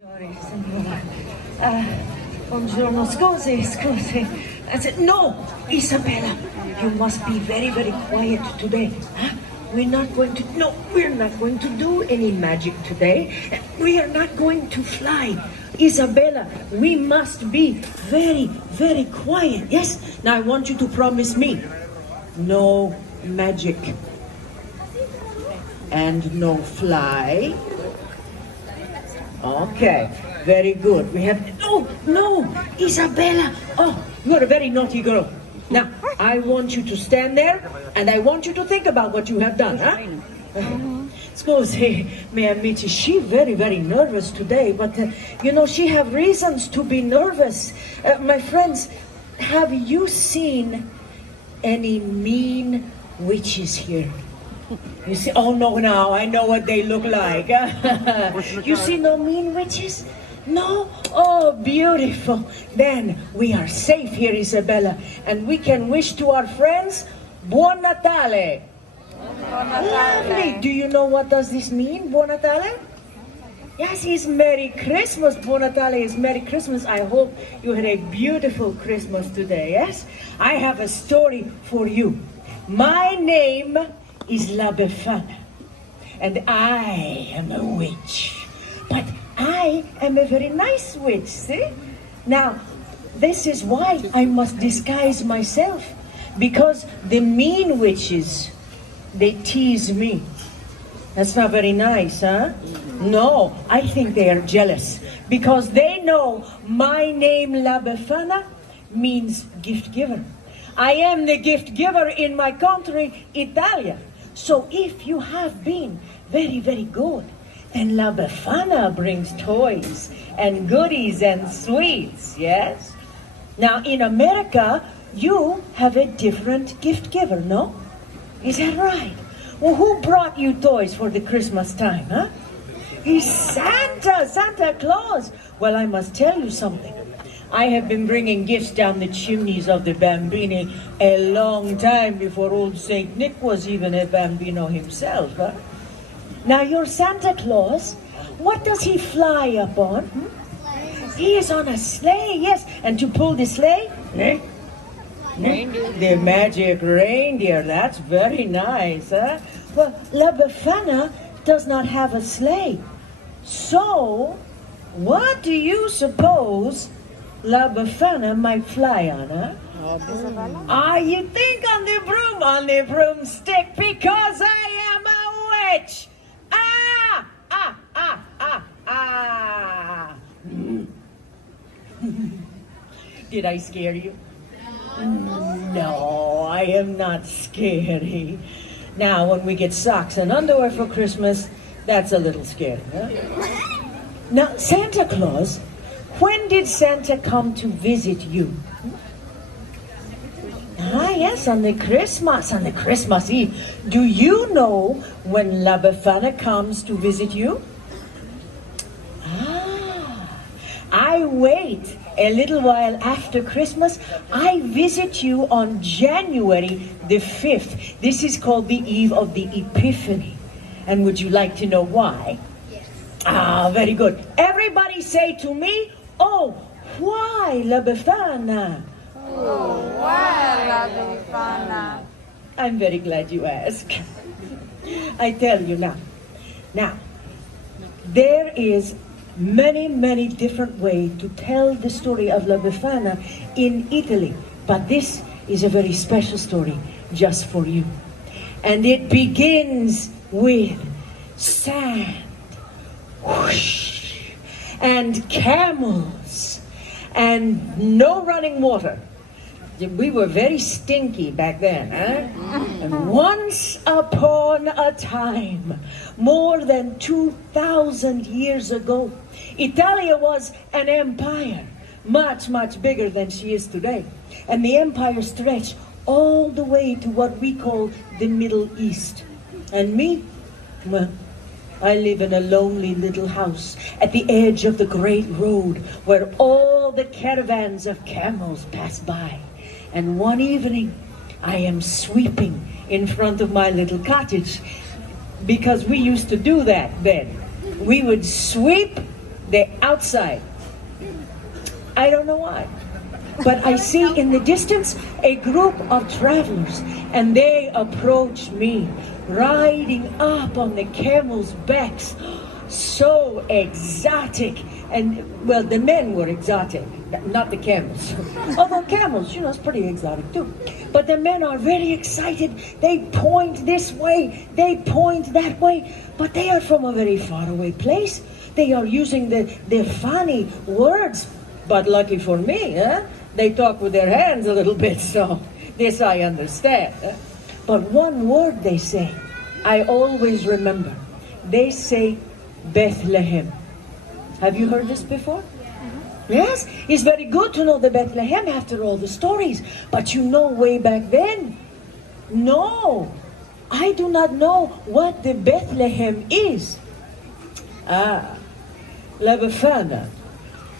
Signora. Buongiorno, scusi. I said, no, Isabella, you must be very, very quiet today. Huh? We're not going to do any magic today. We are not going to fly. Isabella, we must be very, very quiet. Yes? Now I want you to promise me no magic and no fly. Okay, very good. We have, no, Isabella. Oh, you're a very naughty girl. Now, I want you to stand there and I want you to think about what you have done, huh? Scusi, may I meet you? She's very, very nervous today, but she have reasons to be nervous. My friends, have you seen any mean witches here? You see, oh no, now I know what they look like. You see no mean witches? No? Oh, beautiful. Then we are safe here, Isabella, and we can wish to our friends, Buon Natale. Lovely. Do you know what does this mean, Buon Natale? Yes, it's Merry Christmas. Buon Natale is Merry Christmas. I hope you had a beautiful Christmas today, yes? I have a story for you. My name is La Befana, and I am a witch. But I am a very nice witch, see? Now, this is why I must disguise myself, because the mean witches, they tease me. That's not very nice, huh? No, I think they are jealous, because they know my name, La Befana, means gift giver. I am the gift giver in my country, Italia. So if you have been very, very good, then La Befana brings toys and goodies and sweets, yes? Now in America, you have a different gift giver, no? Is that right? Well, who brought you toys for the Christmas time, huh? It's Santa Claus. Well, I must tell you something. I have been bringing gifts down the chimneys of the Bambini a long time before old St. Nick was even a Bambino himself. Huh? Now, your Santa Claus, what does he fly upon? He is on a sleigh, yes. And to pull the sleigh, the magic reindeer. That's very nice, huh? Well, La Befana does not have a sleigh. So, what do you suppose La Befana might fly on, huh? You think on the broomstick, because I am a witch. Did I scare you? No, I am not scary. Now, when we get socks and underwear for Christmas, that's a little scary, huh? Now, Santa Claus, when did Santa come to visit you? Yes, on the Christmas Eve. Do you know when La Befana comes to visit you? I wait a little while after Christmas. I visit you on January the 5th. This is called the Eve of the Epiphany. And would you like to know why? Yes. Very good. Everybody say to me, oh, why La Befana? Oh, why La Befana? I'm very glad you asked. I tell you now. Now, there is many, many different ways to tell the story of La Befana in Italy. But this is a very special story just for you. And it begins with sand, whoosh, and camels, and no running water. We were very stinky back then, huh? And once upon a time, more than 2,000 years ago, Italia was an empire, much, much bigger than she is today. And the empire stretched all the way to what we call the Middle East. And me, well, I live in a lonely little house at the edge of the great road where all the caravans of camels pass by. And one evening, I am sweeping in front of my little cottage, because we used to do that then. We would sweep They're outside. I don't know why. But I see in the distance a group of travelers, and they approach me, riding up on the camels' backs. So exotic. And, well, the men were exotic, not the camels. Although camels, it's pretty exotic too. But the men are very excited. They point this way, they point that way, but they are from a very faraway place. They are using the funny words, but lucky for me, they talk with their hands a little bit, so this I understand. But one word they say, I always remember. They say Bethlehem. Have you heard this before? Yes? It's very good to know the Bethlehem after all the stories. But way back then? No. I do not know what the Bethlehem is. La Befana.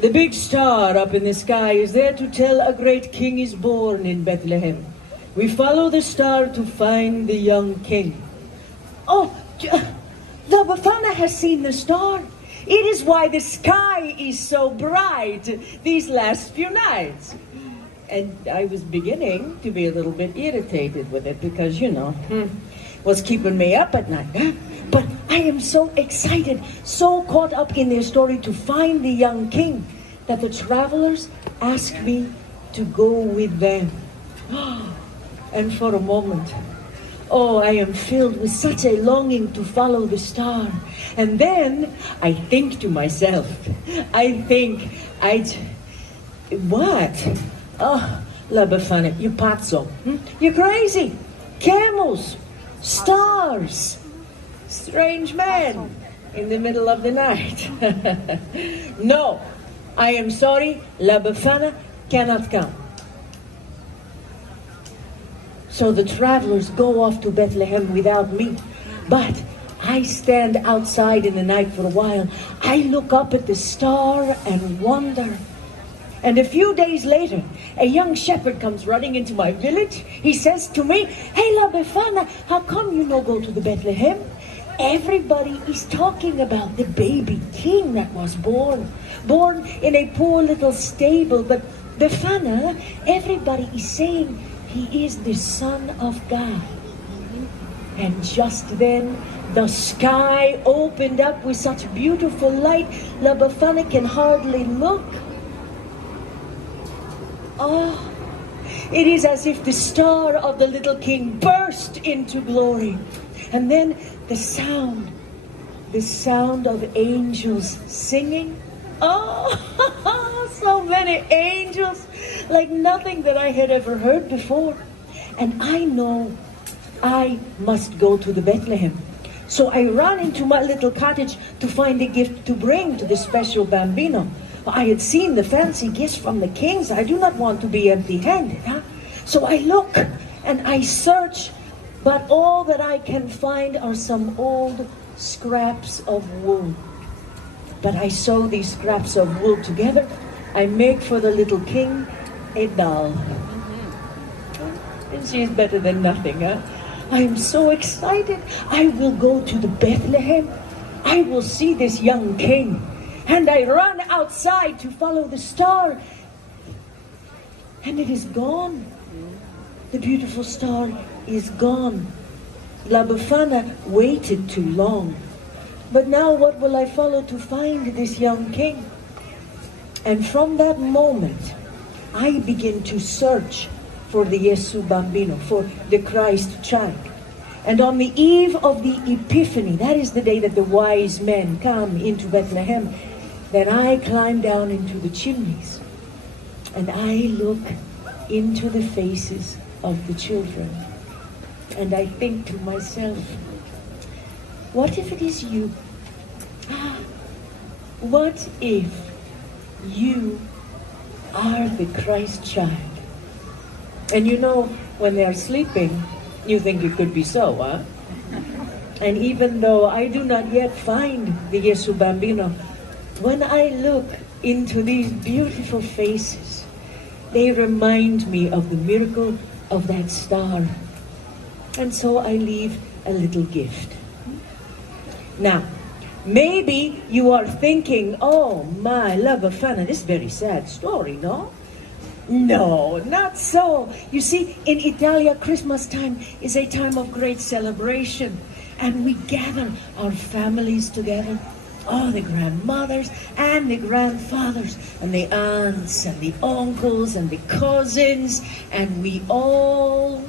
The big star up in the sky is there to tell a great king is born in Bethlehem. We follow the star to find the young king. Oh, the Befana has seen the star. It is why the sky is so bright these last few nights. And I was beginning to be a little bit irritated with it because, was keeping me up at night. But I am so excited, so caught up in their story to find the young king that the travelers asked me to go with them. And for a moment, I am filled with such a longing to follow the star. And then I think to myself, what? Oh, La Befana, you pazzo. You're crazy. Camels, stars, strange man in the middle of the night. No, I am sorry, La Befana cannot come. So the travelers go off to Bethlehem without me. But I stand outside in the night for a while. I look up at the star and wonder. And a few days later, a young shepherd comes running into my village. He says to me, "Hey, La Befana, how come you no go to the Bethlehem? Everybody is talking about the baby king that was born in a poor little stable. But Befana, everybody is saying he is the Son of God." And just then, the sky opened up with such beautiful light, La Befana can hardly look. Oh, it is as if the star of the little king burst into glory. And then the sound of angels singing. Oh, so many angels, like nothing that I had ever heard before. And I know I must go to the Bethlehem. So I run into my little cottage to find a gift to bring to the special bambino. I had seen the fancy gifts from the kings. I do not want to be empty-handed. So I look and I search, but all that I can find are some old scraps of wool. But I sew these scraps of wool together. I make for the little king a doll. And she's better than nothing, I am so excited. I will go to the Bethlehem. I will see this young king. And I run outside to follow the star. And it is gone. The beautiful star is gone. La Befana waited too long. But now what will I follow to find this young king? And from that moment, I begin to search for the Yesu Bambino, for the Christ child. And on the eve of the Epiphany, that is the day that the wise men come into Bethlehem, then I climb down into the chimneys and I look into the faces of the children. And I think to myself, what if it is you? What if you are the Christ child? And when they're sleeping, you think it could be so, And even though I do not yet find the Yesu Bambino, when I look into these beautiful faces, they remind me of the miracle of that star. And so I leave a little gift. Now, Maybe you are thinking, oh my, La Befana, this is a very sad story, no? No, not so. You see, in Italia, Christmas time is a time of great celebration. And we gather our families together. Oh, the grandmothers and the grandfathers and the aunts and the uncles and the cousins. And we all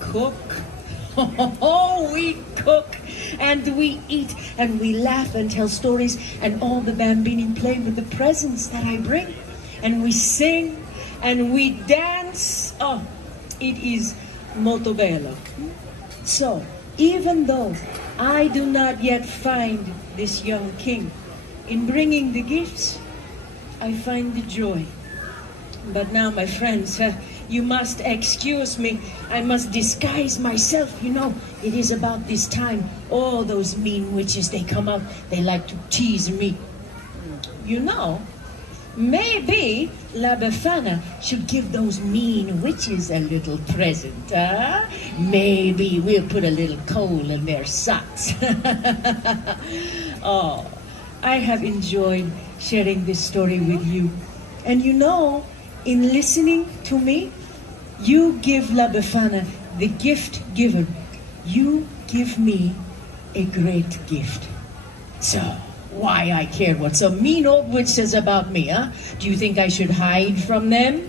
cook. Oh, we cook and we eat and we laugh and tell stories. And all the bambini play with the presents that I bring. And we sing and we dance. Oh, it is molto bello. So, even though I do not yet find this young king in bringing the gifts, I find the joy. But now, my friends, you must excuse me. I must disguise myself. You know, it is about this time. All those mean witches, they come out. They like to tease me. You know, maybe La Befana should give those mean witches a little present, huh? Maybe we'll put a little coal in their socks. Oh, I have enjoyed sharing this story with you. And you know, in listening to me, you give La Befana, the gift giver. You give me a great gift. So, why I care what some mean old witch says about me, huh? Do you think I should hide from them?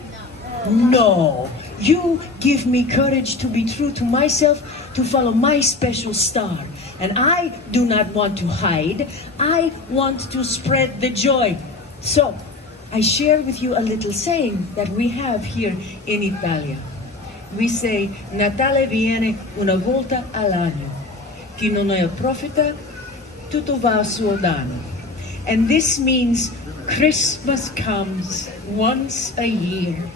No. You give me courage to be true to myself, to follow my special star. And I do not want to hide. I want to spread the joy. So, I share with you a little saying that we have here in Italia. We say, Natale viene una volta all'anno. Chi non ne approfitta, tutto va a suo danno. And this means Christmas comes once a year.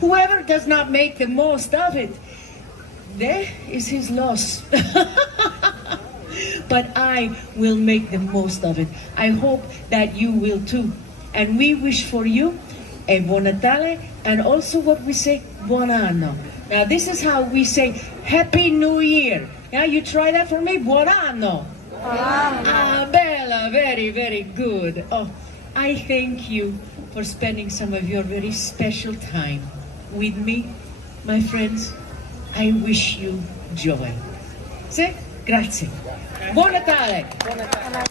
Whoever does not make the most of it, there is his loss. But I will make the most of it. I hope that you will too. And we wish for you a Buon Natale and also what we say, Buon Anno. Now this is how we say Happy New Year. Now you try that for me, Buon Anno. Ah, Bella, very, very good. Oh, I thank you for spending some of your very special time with me, my friends. I wish you joy. Sì? Grazie. Buon Natale. Buon Natale.